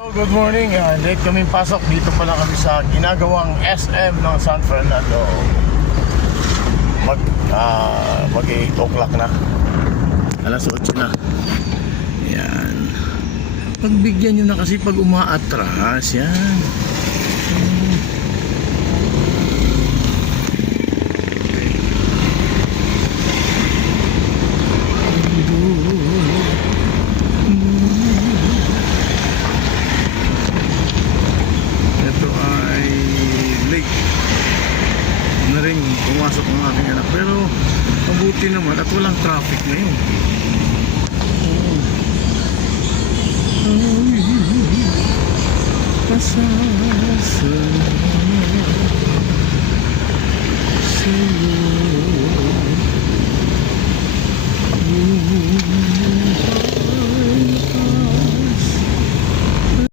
Good morning. Late kaming pasok. Dito pala kami sa ginagawang SM ng San Fernando. Mag 8 o'clock na. Alas 8 na. Yan. Pagbigyan nyo na kasi pag umaatras. Yan. Na rin pumasok ng aking anak, pero mabuti naman at walang traffic ngayon. Pasasa sa'yo.